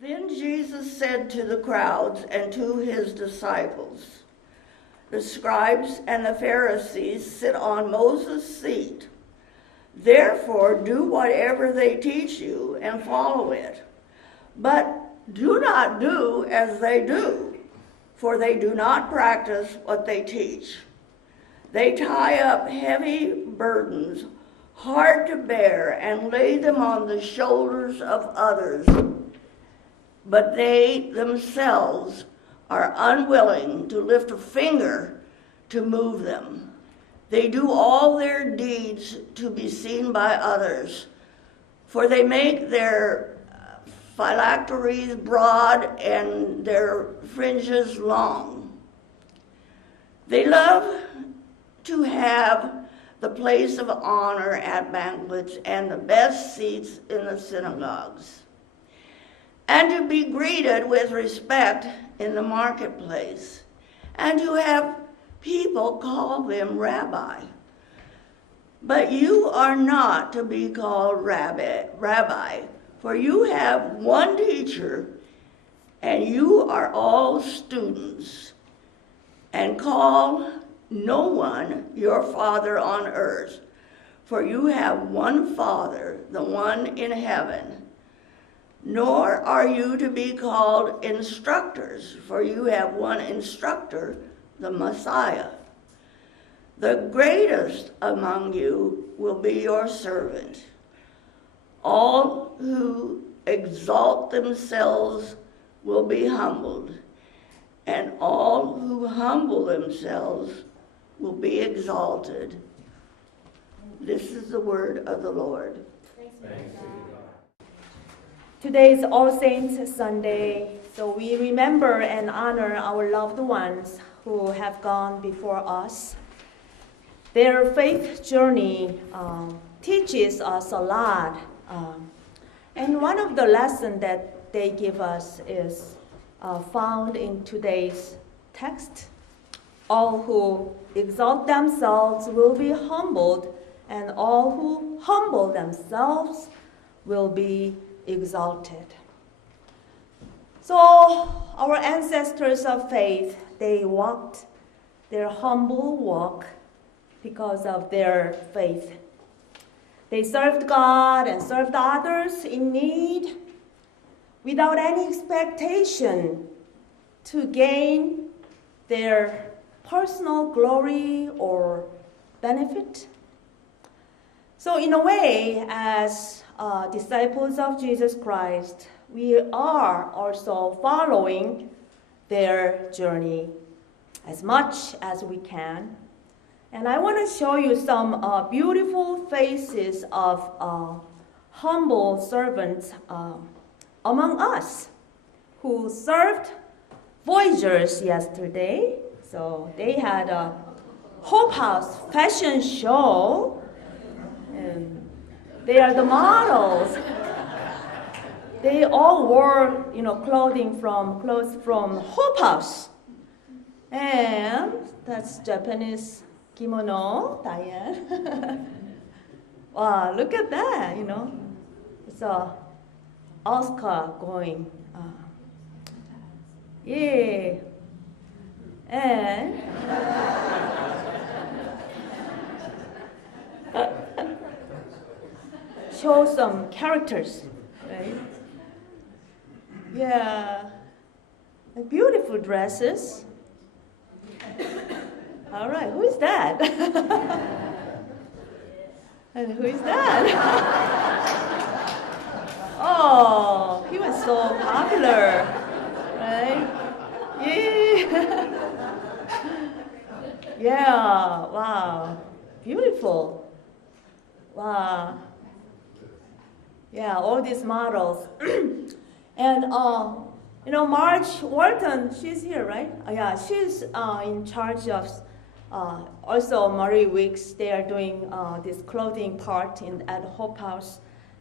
Then Jesus said to the crowds and to his disciples, "The scribes and the Pharisees sit on Moses' seat. Therefore, do whatever they teach you and follow it. But do not do as they do, for they do not practice what they teach. They tie up heavy burdens, hard to bear, and lay them on the shoulders of others, but they themselves are unwilling to lift a finger to move them. They do all their deeds to be seen by others, for they make their phylacteries broad and their fringes long. They love to have the place of honor at banquets and the best seats in the synagogues, and to be greeted with respect in the marketplace, and to have people call them rabbi. But you are not to be called rabbi, for you have one teacher, and you are all students. And call no one your father on earth, for you have one Father, the one in heaven. Nor are you to be called instructors, for you have one instructor, the Messiah. The greatest among you will be your servant. All who exalt themselves will be humbled, and all who humble themselves will be exalted." This is the word of the Lord. Thanks be to God. Today is All Saints Sunday, so we remember and honor our loved ones who have gone before us. Their faith journey teaches us a lot. And one of the lessons that they give us is found in today's text. All who exalt themselves will be humbled, and all who humble themselves will be exalted. So our ancestors of faith, they walked their humble walk because of their faith. They served God and served others in need without any expectation to gain their personal glory or benefit. So in a way, as disciples of Jesus Christ, we are also following their journey as much as we can. And I want to show you some beautiful faces of humble servants among us who served Voyagers yesterday. So they had a Hope House fashion show, and they are the models. They all wore, clothes from Hope House, and that's Japanese kimono, Diane. Wow, look at that, It's a Oscar going. Yeah. And show some characters, right? Yeah. And beautiful dresses. All right, who is that? And who is that? Oh, he was so popular, right? Yeah. Yeah, wow. Beautiful. Wow. Yeah, all these models. And, Marge Walton, she's here, right? Yeah, she's in charge of also Marie Weeks. They are doing this clothing part at Hope House.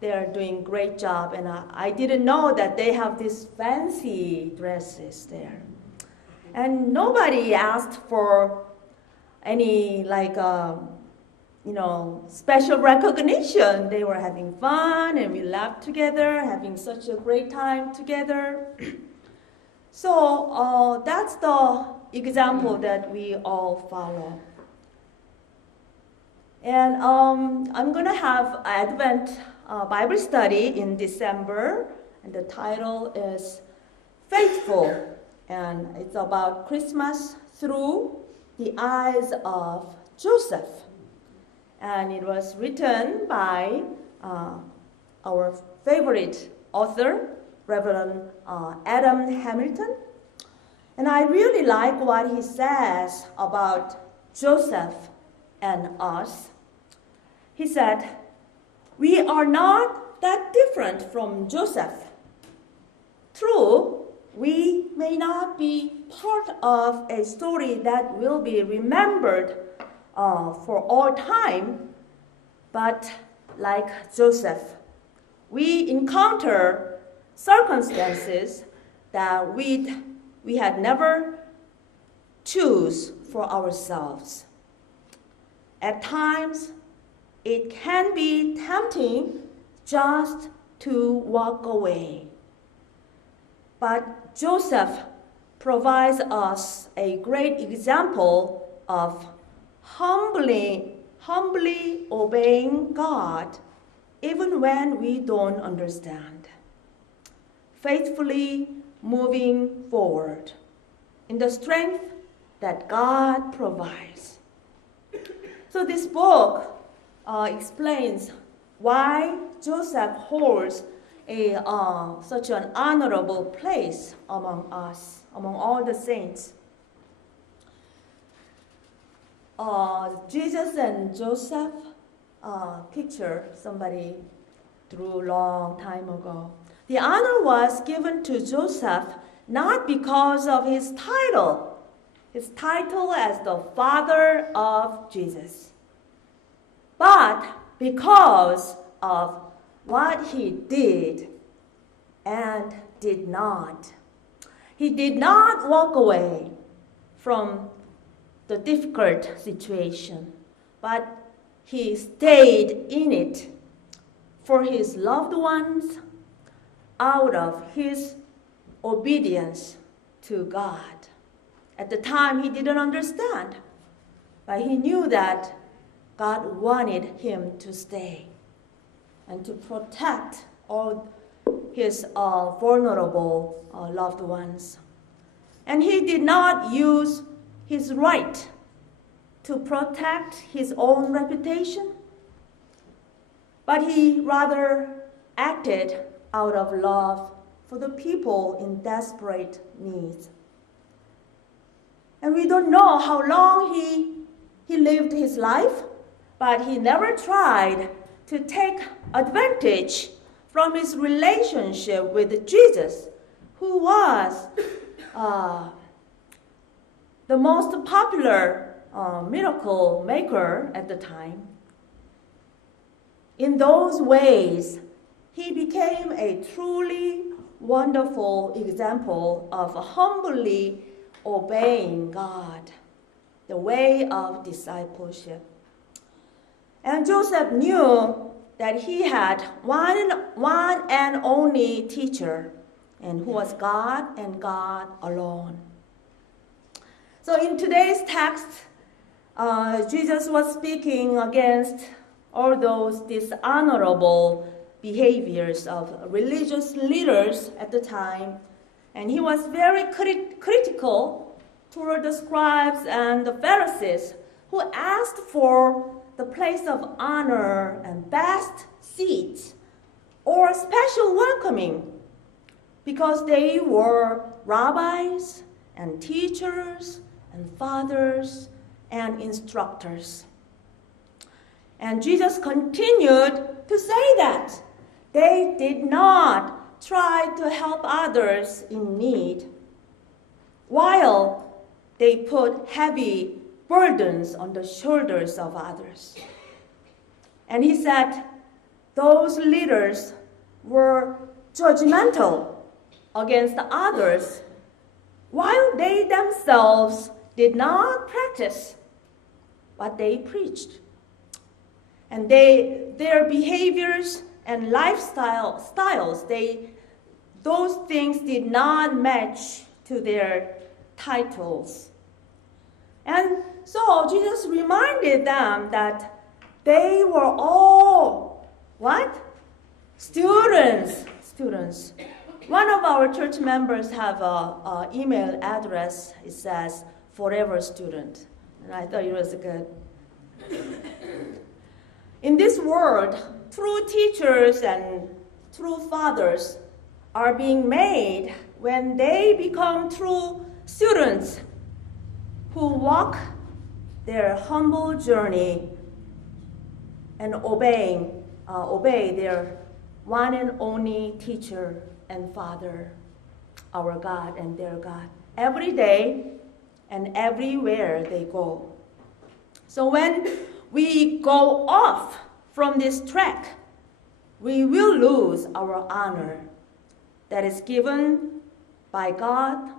They are doing great job, and I didn't know that they have these fancy dresses there. And nobody asked for any special recognition. They were having fun and we laughed together, having such a great time together. So that's the example that we all follow. And I'm going to have Advent Bible study in December, and the title is Faithful, and it's about Christmas through the eyes of Joseph. And it was written by our favorite author, Reverend Adam Hamilton. And I really like what he says about Joseph and us. He said, "We are not that different from Joseph. True, we may not be part of a story that will be remembered for all time, but like Joseph, we encounter circumstances that we had never choose for ourselves. At times, it can be tempting just to walk away. But Joseph provides us a great example of humbly obeying God even when we don't understand. Faithfully moving forward in the strength that God provides. So this book explains why Joseph holds such an honorable place among us, among all the saints. Jesus and Joseph picture somebody drew a long time ago. The honor was given to Joseph not because of his title as the father of Jesus, but because of what he did and did not. He did not walk away from the difficult situation, but he stayed in it for his loved ones out of his obedience to God. At the time, he didn't understand, but he knew that God wanted him to stay and to protect all his vulnerable loved ones. And he did not use his right to protect his own reputation, but he rather acted out of love for the people in desperate need. And we don't know how long he lived his life, but he never tried to take advantage from his relationship with Jesus, who was the most popular miracle maker at the time. In those ways, he became a truly wonderful example of humbly obeying God, the way of discipleship. And Joseph knew that he had one and only teacher, and who was God and God alone. So in today's text, Jesus was speaking against all those dishonorable behaviors of religious leaders at the time, and he was very critical toward the scribes and the Pharisees who asked for the place of honor and best seats or special welcoming because they were rabbis and teachers and fathers and instructors. And Jesus continued to say that they did not try to help others in need, while they put heavy burdens on the shoulders of others. And he said those leaders were judgmental against others, while they themselves did not practice what they preached. And their behaviors and styles, those things did not match to their titles. And so Jesus reminded them that they were all, what? Students. One of our church members have an email address. It says, forever student. And I thought it was good. In this world, true teachers and true fathers are being made when they become true students who walk their humble journey and obey their one and only teacher and father, our God and their God, every day and everywhere they go. So when we go off from this track, we will lose our honor that is given by God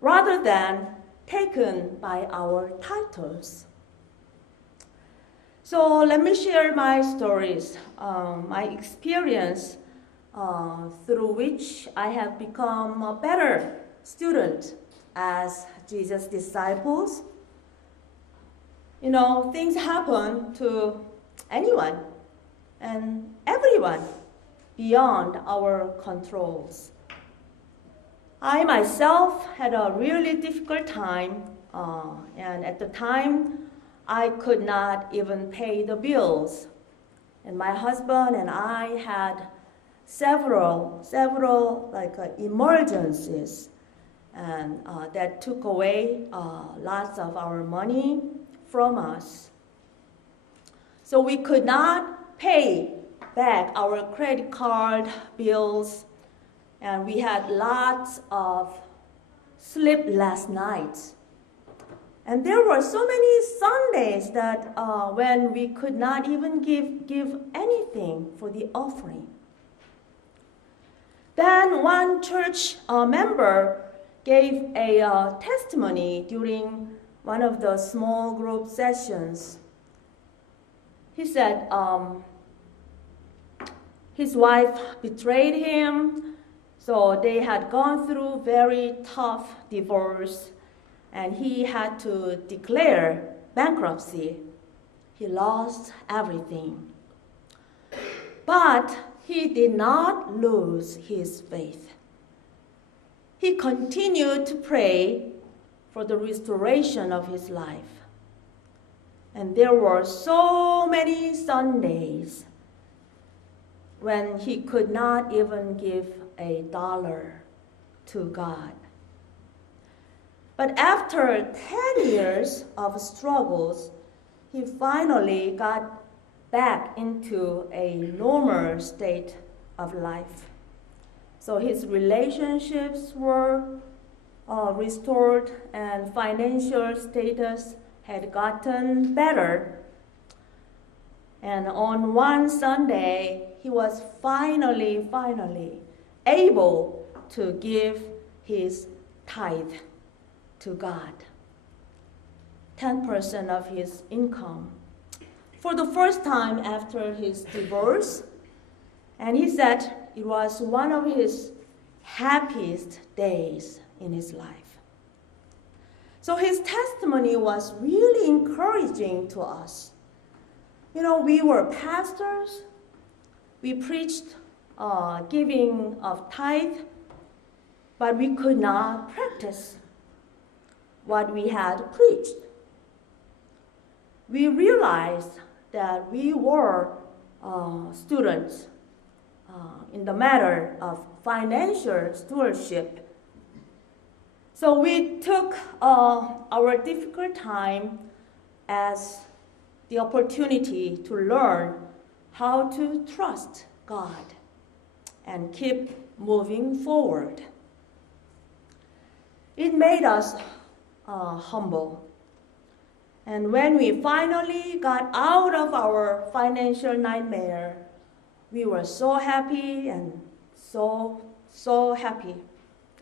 rather than taken by our titles. So let me share my stories, my experience through which I have become a better student as Jesus' disciples. You know, things happen to anyone and everyone beyond our controls. I myself had a really difficult time, and at the time, I could not even pay the bills. And my husband and I had several emergencies, and that took away lots of our money from us. So we could not pay back our credit card bills, and we had lots of sleepless nights. And there were so many Sundays that when we could not even give anything for the offering. Then one church member gave a testimony during one of the small group sessions. He said his wife betrayed him, so they had gone through very tough divorce, and he had to declare bankruptcy. He lost everything. But he did not lose his faith. He continued to pray for the restoration of his life. And there were so many Sundays when he could not even give $1 to God. But after 10 years of struggles, he finally got back into a normal state of life. So his relationships were restored, and financial status had gotten better. And on one Sunday, he was finally able to give his tithe to God, 10% of his income, for the first time after his divorce. And he said it was one of his happiest days in his life. So his testimony was really encouraging to us. You know, we were pastors. We preached giving of tithe, but we could not practice what we had preached. We realized that we were students in the matter of financial stewardship. So we took our difficult time as the opportunity to learn how to trust God and keep moving forward. It made us humble. And when we finally got out of our financial nightmare, we were so happy and so happy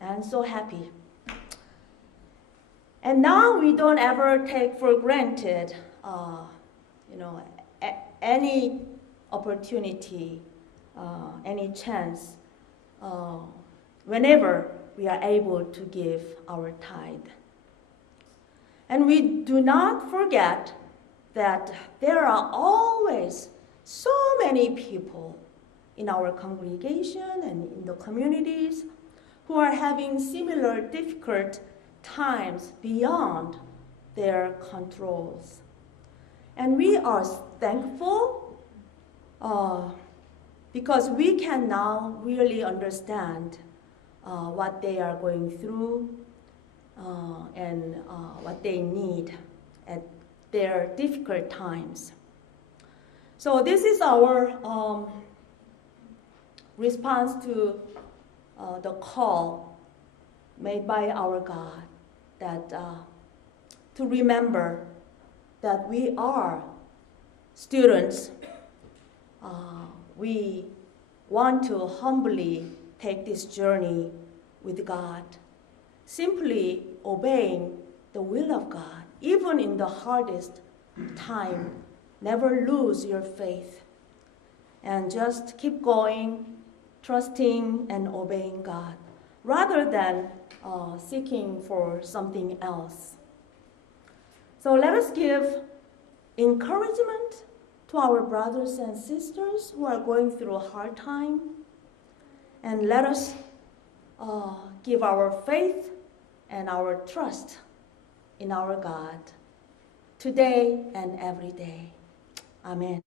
and so happy. And now we don't ever take for granted, any opportunity, any chance, whenever we are able to give our tithe. And we do not forget that there are always so many people in our congregation and in the communities who are having similar difficult times beyond their controls. And we are thankful because we can now really understand what they are going through and what they need at their difficult times. So this is our response to the call made by our God, that to remember that we are students. We want to humbly take this journey with God, simply obeying the will of God, even in the hardest time. Never lose your faith, and just keep going, trusting and obeying God, rather than seeking for something else. So let us give encouragement to our brothers and sisters who are going through a hard time, and let us give our faith and our trust in our God today and every day. Amen.